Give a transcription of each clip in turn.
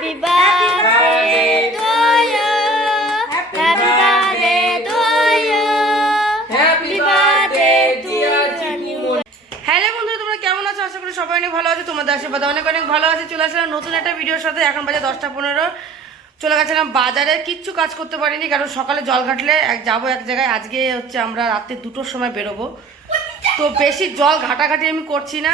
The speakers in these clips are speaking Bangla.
Happy birthday to you. Happy birthday to you. Happy birthday dear hello বন্ধুরা তোমরা কেমন আছো? আশা করি সবাই অনেক ভালো আছে। তোমাদের আশীর্বাদ অনেক অনেক ভালো আছে। চলে আসলাম নতুন একটা ভিডিওর সাথে। এখন বাজে দশটা পনেরো। চলে গেছিলাম বাজারে। কিচ্ছু কাজ করতে পারিনি কারণ সকালে জল ঘাটলে এক যাব এক জায়গায়। আজকে হচ্ছে আমরা রাত্রে দুটোর সময় বেরোবো। তো বেশি জল ঘাটাঘাটি আমি করছি না।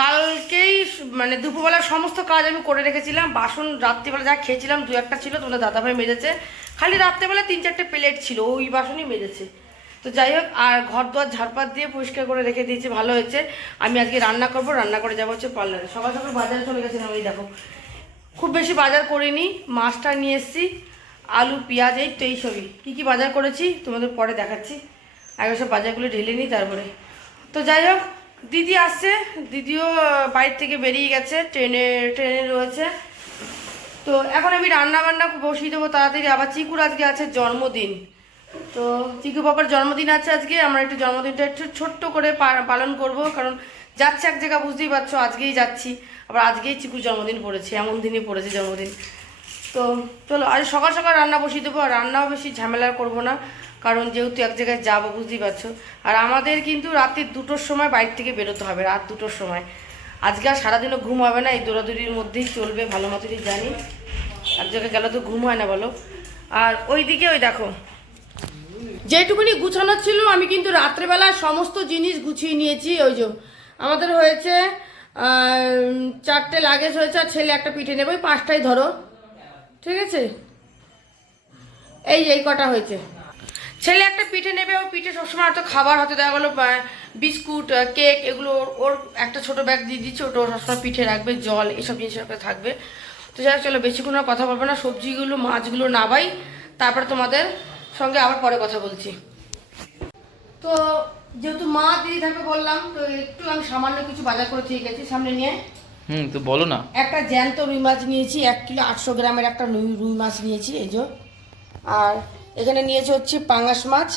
কালকেই মানে দুপুরবেলার সমস্ত কাজ আমি করে রেখেছিলাম, বাসন রাত্রিবেলা যা খেয়েছিলাম, দু একটা ছিল, তোমাদের দাদাভাই মেজেছে। খালি রাত্রেবেলা তিন চারটে প্লেট ছিল, ওই বাসনই মেজেছে। তো যাই হোক, আর ঘর দোয়ার ঝাড়পাত দিয়ে পরিষ্কার করে রেখে দিয়েছি, ভালো হয়েছে। আমি আজকে রান্না করব, রান্না করে যাব হচ্ছে পার্লারে। সকাল সকাল বাজারে চলে গেছিলাম ওই দেখো। খুব বেশি বাজার করিনি মাছটা নিয়ে এসেছি, আলু, পেঁয়াজ, এই তো এই সবই। কী কী বাজার করেছি, তোমাদের পরে দেখাচ্ছি। আগে সব বাজারগুলো ঢেলে নিই তারপরে। তো যাই হোক দিদি আসছে, দিদিও বাড়ির থেকে বেরিয়ে গেছে, ট্রেনে ট্রেনে রয়েছে। তো এখন আমি রান্না বান্না বসিয়ে দেবো তাড়াতাড়ি। আবার চিকুর আজকে আছে জন্মদিন। তো চিকু বাবার জন্মদিন আছে আজকে, আমরা একটু জন্মদিনটা একটু ছোট্ট করে পালন করব, কারণ যাচ্ছে এক জায়গা, বুঝতেই পারছ, আজকেই যাচ্ছি। আবার আজকেই চিকুর জন্মদিন পড়েছে, এমন দিনই পড়েছে জন্মদিন। তো চলো, আজ সকাল সকাল রান্না বসিয়ে দেবো, আর রান্নাও বেশি ঝামেলা করব না। কারণ যেহেতু এক জায়গায় যাব, বুঝতেই পারছ। আর আমাদের কিন্তু রাত্রি দুটোর সময় বাড়ি থেকে বেরোতে হবে, রাত দুটোর সময়। আজকে আর সারাদিনও ঘুম হবে না, এই দৌড়াদৌড়ির মধ্যেই চলবে, ভালো মতনই জানি। এক জায়গায় গেলে তো ঘুম হয় না বলো। আর ওই দিকে ওই দেখো, যেটুকুনি গুছানো ছিল, আমি কিন্তু রাত্রেবেলা সমস্ত জিনিস গুছিয়ে নিয়েছি। ওই যে আমাদের হয়েছে চারটে লাগেজ হয়েছে, আর ছেলে একটা পিঠে নেবে, ওই পাঁচটাই ধরো। ঠিক আছে? এই এই কটা হয়েছে। ছেলে একটা পিঠে নেবে ও পিঠে সবসময় হয়তো খাবার হতে দেওয়া গেলো বিস্কুট কেক এগুলো ওর- একটা ছোট ব্যাগ দিয়ে দিচ্ছে ওটা সবসময় পিঠে রাখবে জল এসব জিনিস ওর থাকবে। তো যাই চলো বেশিক্ষণ আর কথা বলব না সবজিগুলো মাছগুলো নাবাই তারপরে তোমাদের সঙ্গে আবার পরে কথা বলছি। তো যেহেতু মা দিদি থাকবে বললাম তো একটু আমি সামান্য কিছু বাজার করে দিয়ে গেছি সামনে নিয়ে। হুম তো বলো না। একটা জ্যান্ত রুই মাছ নিয়েছি এক কিলো আটশো গ্রামের একটা রুই রুই মাছ নিয়েছি এই যে। আর এখানে নিয়েছি হচ্ছে পাঙাশ মাছ।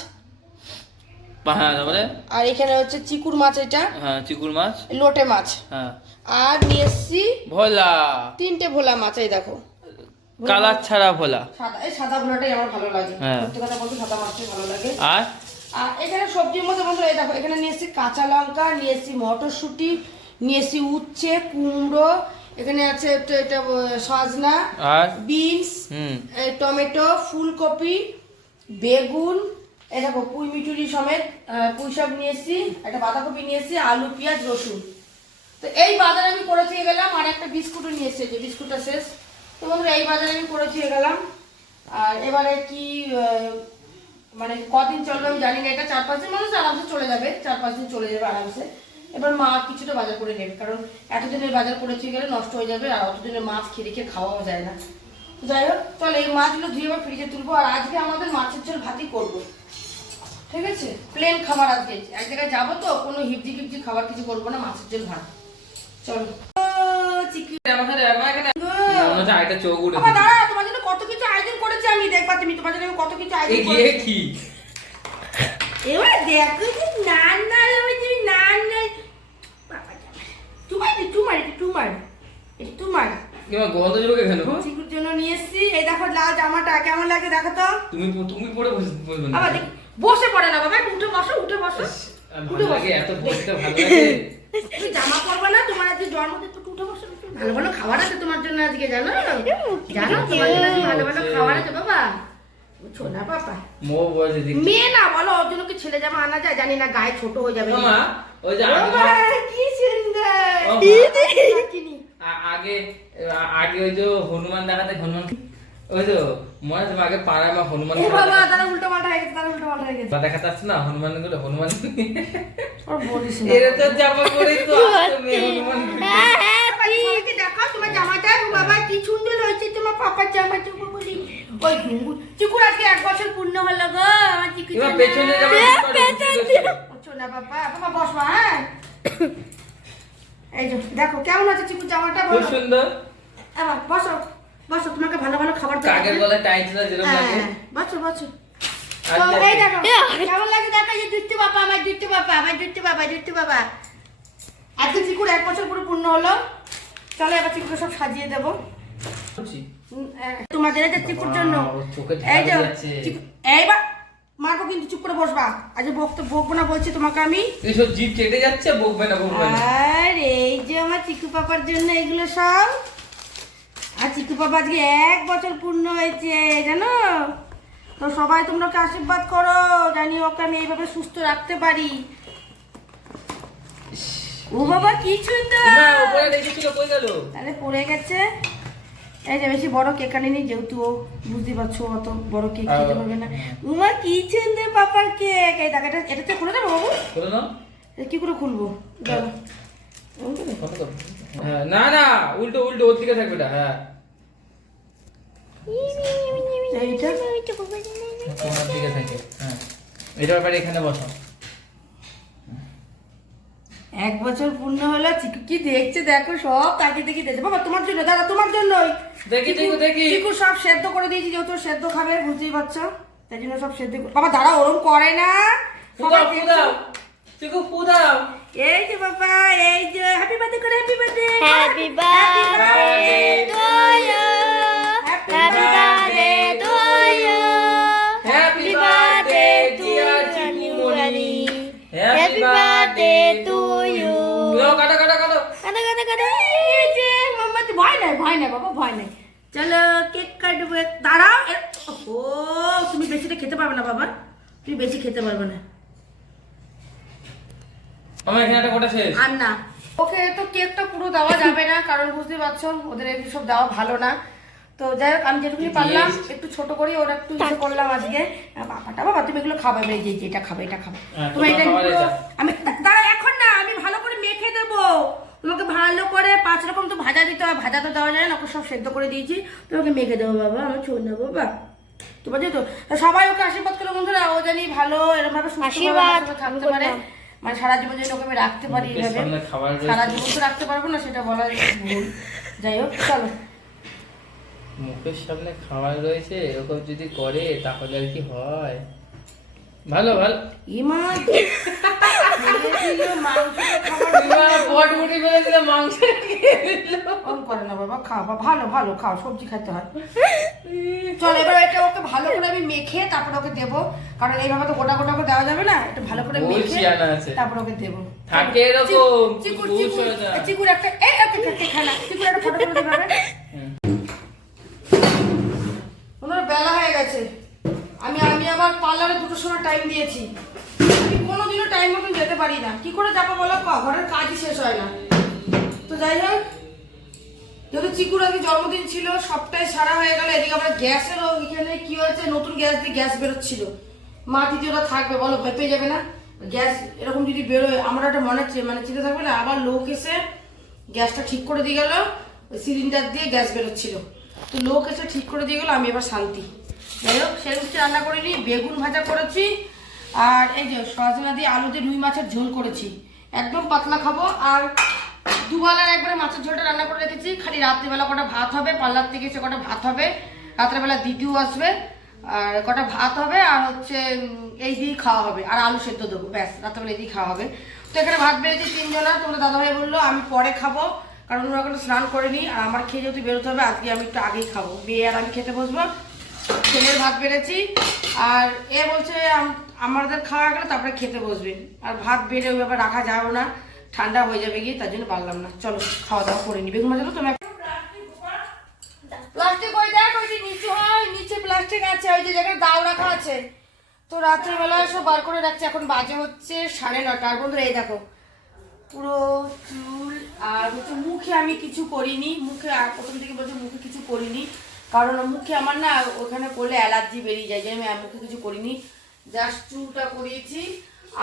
হ্যাঁ তারপরে? আর এখানে হচ্ছে চিকুর মাছ এটা। হ্যাঁ চিকুর মাছ। লোটে মাছ। হ্যাঁ। আর নিয়ে এসছি ভোলা। তিনটে ভোলা মাছ এই দেখো। কালার ছাড়া ভোলা। সাদা এই সাদা ভোলাটাই আমার ভালো লাগে। সত্যি কথা বলতে সাদা মাছটাই ভালো লাগে। আর? আর এখানে সবজির মধ্যে বন্ধু এই দেখো এখানে নিয়ে এসেছি কাঁচা লঙ্কা নিয়ে এসেছি মটরশুঁটি নিয়ে এসেছি উচ্ছে কুমড়ো এখানে আছে এটা সজনা আর? বিনস টমেটো ফুলকপি বেগুন, এই দেখো, পুঁই মিটুরি সমেত পুঁই শাক নিয়ে এসেছি, একটা বাঁধাকপি নিয়ে এসেছি, আলু, পেঁয়াজ, রসুন। তো এই বাজার আমি করে দিয়ে গেলাম, আর একটা বিস্কুটও নিয়ে এসেছি যে বিস্কুটটা শেষ। তো বন্ধুরা, এই বাজারে আমি করে দিয়ে গেলাম। আর এবারে কি মানে কদিন চলবে আমি জানি না, এটা চার পাঁচ দিন, মানুষ আরামসে চলে যাবে, চার পাঁচ দিন চলে যাবে আরামসে। এবার মা কিছুটা বাজার করে নেবে, কারণ এতদিনের বাজার করে দিয়ে গেলে নষ্ট হয়ে যাবে, আর অতদিনের মাছ খেয়ে খেয়ে খাওয়াও যায় না। যাই হোক চল এই মাছগুলো ধুয়ে এবার ফ্রিজে তুলবো আর আজকে আমাদের মাছের ঝোল ভাতই করব ঠিক আছে প্লেন খাবার আজকে এক জায়গায় যাব তো কোনো হিপজি কিপজি খাবার কিছু করব না মাছের ঝোল ভাত চলো মনে তোমার জন্য কত কিছু আয়োজন করেছি আমি দেখবা তুমি তোমার জন্য কত কিছু আয়োজন করেছি এবার দেখো যে নান নাল হবে তুমি নান নাল বাবা এটা টুমার এটা গন্ধ কেন? চিকুর জন্য নিয়ে এসেছি। এই দেখো লাল জামাটা কেমন লাগে দেখো তো? তুমি তুমি পরে বসে বলবে না। বসে পড়ে না বাবা উঠে বসো উঠে বসো। ভালো লাগে এত বসতে ভালো লাগে। তুমি জামা পরবে না তোমার আজকে জন্মদিন তো উঠে বসো ভালো ভালো খাবার আছে তোমার জন্য আজকে জানো? জানো তোমার জন্য ভালো ভালো খাবার আছে বাবা। ছোনা মো মেয়ে না বলো ওর জন্য কি ছেলে জামা আনা যায়? জানি না গায়ে ছোট হয়ে যাবে। মা ওই যে কি সুন্দর। আগে আগে ওই যে হনুমান দেখাতে হনুমান ওই তো মনে আছে আগে পাড়ায় মা হনুমান এ বাবা তারা উল্টো পাল্টা হয়ে গেছে তারা উল্টো পাল্টা হয়ে গেছে। বা দেখাতে আসছে না হনুমানগুলো হনুমান এরা তো জামা করেই তো হনুমান হ্যাঁ হ্যাঁ দেখাও তোমার জামাটা বাবা কি সুন্দর হয়েছে তোমার পাপার জামা চুকু বলি। ওই চিকুর আজকে এক বছর পূর্ণ হলো গো আমার চিকু পেছনে যাবে না বাবা বাবা বসবা হ্যাঁ। এই যে দেখো কেমন আছে চিকুর জামাটা? খুব বলো। সুন্দর। আবার বসো বসো তোমাকে ভালো ভালো খাবার দেবো কাকের গলায় টাইট ছিল যেরকম লাগে। হ্যাঁ বসো বসো। এই দেখো কেমন লাগে দেখো এই যে দুষ্টু বাবা আমার দুষ্টু বাবা আমার দুষ্টু বাবা দুষ্টু বাবা। আজকে চিকুর এক বছর পুরো পূর্ণ হলো। চলো এবার চিকুকে সব সাজিয়ে দেবো। জেনেছে চিকুর জন্য। এই যে এইবার মারবো কিন্তু চুপ করে বসবা। আজ বকতে বকবো না বলছি তোমাকে আমি। এইসব জিভ কেটে যাচ্ছে বকবে না বকবে না। আর এই যে আমার চিকু পাপার জন্য এগুলো সব। আর চিকু পাপা আজকে এক বছর পূর্ণ হয়েছে জানো? তো সবাই তোমরা ওকে আশীর্বাদ করো জানি ওকে আমি এইভাবে সুস্থ রাখতে পারি। ও বাবা কি সুন্দর! না উপরে রেখেছিল কই গেল? তাহলে পড়ে গেছে। এই যে বেশি বড় কেক আনিনি যেহেতু ও বুঝতে পারছ অত বড় কেক খেতে পারবে না। উমা কি সুন্দর পাপার কেক? এই দেখ এটা এটাতে খুলে দেবো বাবু? বলো না এটা কি করে খুলবো? কত? হ্যাঁ, না না উল্টো উল্টো ওর দিকে থাকবে এটা হ্যাঁ। এইটা? তোমার দিকে থাকে হ্যাঁ। এটা ব্যাপারে এখানে বসো এক বছর পূর্ণ হলো চিকু কি দেখছে দেখো সব তাকে দেখি দেখছে। বাবা তোমার জন্য দাদা তোমার জন্যই। দেখি, চিকু- চিকু, দেখি। চিকু সব সেদ্ধ করে দিয়েছি যেহেতু সেদ্ধ খাবে বুঝতেই পারছ? তাই জন্য সব সেদ্ধ বাবা দাঁড়া ওরম করে না। চিকু ফুদাও। এই যে বাবা এই যে হ্যাপি বার্থডে করে happy birthday Happy birthday to you. Happy to you. কাটো কাটো কাটো। কাটা কাটা কাটা। এই যে ভয় নাই ভয় নাই বাবা ভয় নাই। চলো কেক কাটবো দাঁড়াও ও তুমি বেশিটা খেতে পারবে না বাবা। তুমি বেশি খেতে পারবে না। আমার এখানে একটা কোটা শেষ। আর না। ওকে তো কেকটা পুরো দেওয়া যাবে না কারণ বুঝতে পারছ ওদের এগুলো সব দেওয়া ভালো না। তো যাই হোক আমি যেটুকুনি পারলাম একটু ছোট করে ওরা একটু ইচ্ছে করলাম আজকে। বাবাটা বাবা তুমি এগুলো খাবে এই যে এটা খাবে এটা খাবে। হ্যাঁ, তুমি এটা খাবার আমি দাঁড়া এখন না আমি ভালো করে মেখে দেবো। তোমাকে ভালো করে পাঁচ রকম তো ভাজা দিতে হয় ভাজা তো দেওয়া যায় না ওকে সব সেদ্ধ করে দিয়েছি। তোমাকে মেখে দেবো বাবা আমার ছোট নেব বাবা। তোমার যেহেতু সবাই ওকে আশীর্বাদ করল বন্ধুরা ও জানি ভালো এরকম ভাবে আশীর্বাদ থাকতে পারে। মানে সারা জীবন যেন ওকে আমি রাখতে পারি রয়েছে। সারা জীবন তো রাখতে পারব না সেটা বলা ভুল। যাই হোক চলো। মুখের সামনে খাবার রয়েছে এরকম যদি করে তাহলে আর কি হয়? ভালো ভালো। ইমা মাংসটা খাবার এবার পটমুটি ফেলেছিল মাংস করে না বাবা খাও ভালো ভালো খাও সবজি খেতে হয়। চল এবার এটা ওকে ভালো করে আমি মেখে তারপর ওকে দেবো কারণ এইভাবে তো গোটা গোটা করে দেওয়া যাবে না একটু ভালো করে বলছি মেখে তারপর ওকে দেবো। থাকে এরকম, চিকুর চিকুর চিকুর একটা এই ওকে খানা চিকুর একটা ফটো করে দেবে ওনার বেলা হয়ে গেছে আমি আমি আবার পার্লারে দুটোর সময় টাইম দিয়েছি। আমি কোনোদিনও টাইম মতন যেতে পারি না। কি করে যাব বলো ঘরের কাজই শেষ হয় না। তো যাই হোক, যেহেতু চিকুর আগে জন্মদিন ছিল, সবটাই সারা হয়ে গেল। এদিকে আমরা গ্যাসের এখানে কি হয়েছে? নতুন গ্যাস দিয়ে গ্যাস বেরোচ্ছিল। মা দিদি ওরা থাকবে, বলো ভয় পেয়ে যাবে না? গ্যাস এরকম যদি বেরোয়, আমরা একটা মনে মানে চিন্তা থাকবে না, আবার লোক এসে গ্যাসটা ঠিক করে দিয়ে গেল সিলিন্ডার দিয়ে গ্যাস বেরোচ্ছিল। তো লোক এসে ঠিক করে দিয়ে গেলো, আমি এবার শান্তি। যাই হোক, সেরকম কিছু রান্না করিনি, বেগুন ভাজা করেছি, আর এই যে সজনা দিয়ে আলু দিয়ে রুই মাছের ঝোল করেছি। একদম পাতলা খাব, আর দুবেলার একবারে মাছের ঝোলটা রান্না করে রেখেছি, খালি রাত্রিবেলা কটা ভাত হবে, পার্লার থেকে সে কটা ভাত হবে, রাত্রেবেলা দিদিও আসবে, আর কটা ভাত হবে, আর হচ্ছে এই দিয়েই খাওয়া হবে, আর আলু সেদ্ধ দেবো, ব্যাস, রাত্রেবেলা এই দিয়ে খাওয়া হবে। তো এখানে ভাত বেড়েছি তিনজনা, তোমরা দাদাভাই বলল, আমি পরে খাব, কারণ ওরা কোনো স্নান করেনি, আর আমার খেয়ে যেহেতু বেরোতে হবে, আজকে আমি একটু আগেই খাব, বিয়ে আর আমি খেতে বসবো ছেলের ভাত বেড়েছি, আর এ বলছে আমাদের খাওয়া গেলে, তারপরে খেতে বসবে। আর ভাত বেড়ে ওই ব্যাপার রাখা যাবে না, ঠান্ডা হয়ে যাবে গিয়ে, তার জন্য পারলাম না। চলো, খাওয়া দাওয়া করে নি। বেগুন ভাজা তো তুমি প্লাস্টিক ওই দেখ, ওই যে নিচে হয়, নিচে প্লাস্টিক আছে, ওই যে জায়গায় দাও রাখা আছে। তো সব বার করে রাখছে, এখন বাজে হচ্ছে সাড়ে পুরো চুল আর মুখে আমি কিছু করিনি, মুখে প্রথম থেকে বলছে মুখে কিছু করিনি। কারণ মুখে আমার না ওখানে করলে অ্যালার্জি বেরিয়ে যায় যে আমি মুখে কিছু করিনি। জাস্ট চুলটা করিয়েছি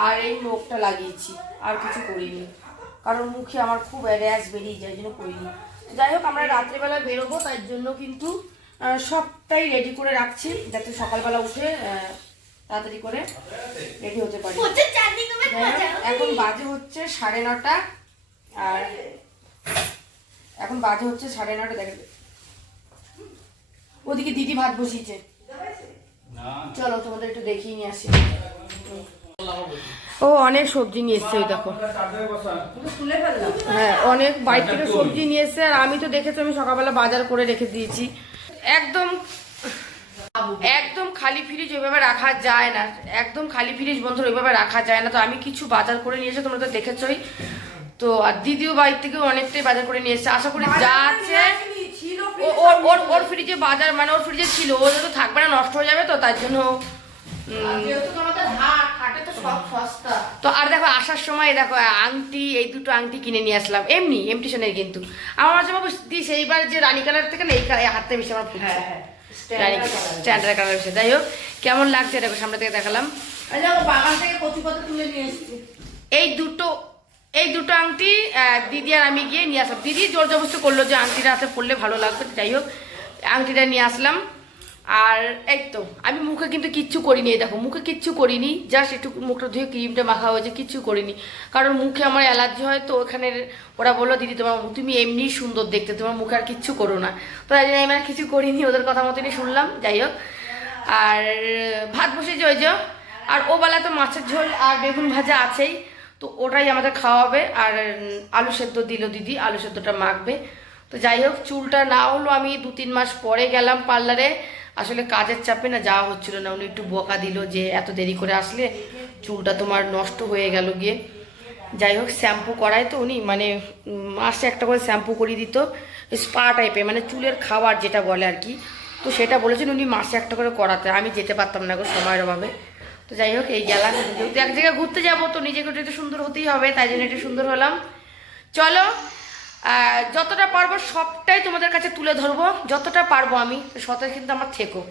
আর এই নোখটা লাগিয়েছি আর কিছু করিনি। কারণ মুখে আমার খুব র্যাশ বেরিয়ে যায় জন্য করিনি। যাই হোক আমরা রাত্রেবেলা বেরোবো তাই জন্য কিন্তু সবটাই রেডি করে রাখছি যাতে সকালবেলা উঠে তাড়াতাড়ি করে রেডি হতে পারি। এখন বাজে হচ্ছে সাড়ে নটা আর এখন বাজে হচ্ছে সাড়ে নটা দেখে। ওদিকে দিদি ভাত বসিয়েছে। চলো তোমাদের একটু দেখিয়ে নিয়ে আসি। ও অনেক সবজি নিয়ে এসছে ওই দেখো। হ্যাঁ অনেক বাইরে থেকে সবজি নিয়ে এসছে আর আমি তো দেখেছি আমি সকালবেলা বাজার করে রেখে দিয়েছি। একদম একদম খালি ফ্রিজ ওইভাবে রাখা যায় না। একদম খালি ফ্রিজ বন্ধ ওইভাবে রাখা যায় না। তো আমি কিছু বাজার করে নিয়ে এসে তোমরা তো দেখেছই। তো আর দিদিও বাড়ির থেকেও অনেকটাই বাজার করে নিয়ে এসছে। আশা করি যা আছে ওর ওর ওর ফ্রিজে বাজার মানে ওর ফ্রিজে ছিল ও তো থাকবে না নষ্ট হয়ে যাবে তো তার জন্য তো আর দেখো আসার সময় দেখো আংটি এই দুটো আংটি কিনে নিয়ে আসলাম। এমনি এমটিশনের কিন্তু। আমার মাঝে বাবু সেইবার যে রানী কালার থেকে না এই হাতটা বেশি আমার স্ট্যান্ডার্ড কালার বেশি। যাই হোক কেমন লাগছে? দেখো সামনে থেকে দেখালাম। বাগান থেকে কচু পাতা তুলে নিয়ে এসেছি। এই দুটো এই দুটো আংটি দিদি আর আমি গিয়ে নিয়ে আসলাম। দিদি জোর জবস্ত করল যে আংটিটা হাতে পরলে ভালো লাগবে, যাই হোক, আংটিটা নিয়ে আসলাম। আর এই তো, আমি মুখে কিন্তু কিচ্ছু করিনি, এই দেখো, মুখে কিচ্ছু করিনি জাস্ট একটু মুখটা ধুয়ে ক্রিমটা মাখা হয়েছে, কিচ্ছু করিনি। কারণ মুখে আমার অ্যালার্জি হয়, তো ওখানে ওরা বলল, দিদি, তোমার তুমি এমনি সুন্দর দেখতে, তোমার মুখে আর কিচ্ছু করো না। তো তাই জন্য আমি আর কিছু করিনি, ওদের কথা মতনই শুনলাম, যাই হোক। আর ভাত বসেছে ওই যে, আর ও বেলা তো মাছের ঝোল আর বেগুন ভাজা আছেই। তো ওটাই আমাদের খাওয়াবে আর আলু সেদ্ধ দিল দিদি, আলু সেদ্ধটা মাখবে। তো যাই হোক, চুলটা না হলো আমি দু তিন মাস পরে গেলাম পার্লারে। আসলে কাজের চাপে না যাওয়া হচ্ছিল না, উনি একটু বকা দিল যে এত দেরি করে আসলে চুলটা তোমার নষ্ট হয়ে গেল গিয়ে। যাই হোক, শ্যাম্পু করায় তো উনি মানে মাসে একটা করে শ্যাম্পু করিয়ে দিত, স্পা টাইপের মানে চুলের খাবার যেটা বলে আর কি। তো সেটা বলেছেন উনি মাসে একটা করে করাতে, আমি যেতে পারতাম না গো সময়ের অভাবে। তো যাই হোক, এই গেলাম। যেহেতু এক জায়গায় ঘুরতে যাব, তো নিজেকে একটু সুন্দর হতেই হবে, তাই জন্য একটু সুন্দর হলাম। চলো যতটা পারব সবটাই তোমাদের কাছে তুলে ধরবো, যতটা পারব আমি সতের কিন্তু আমার থেকো।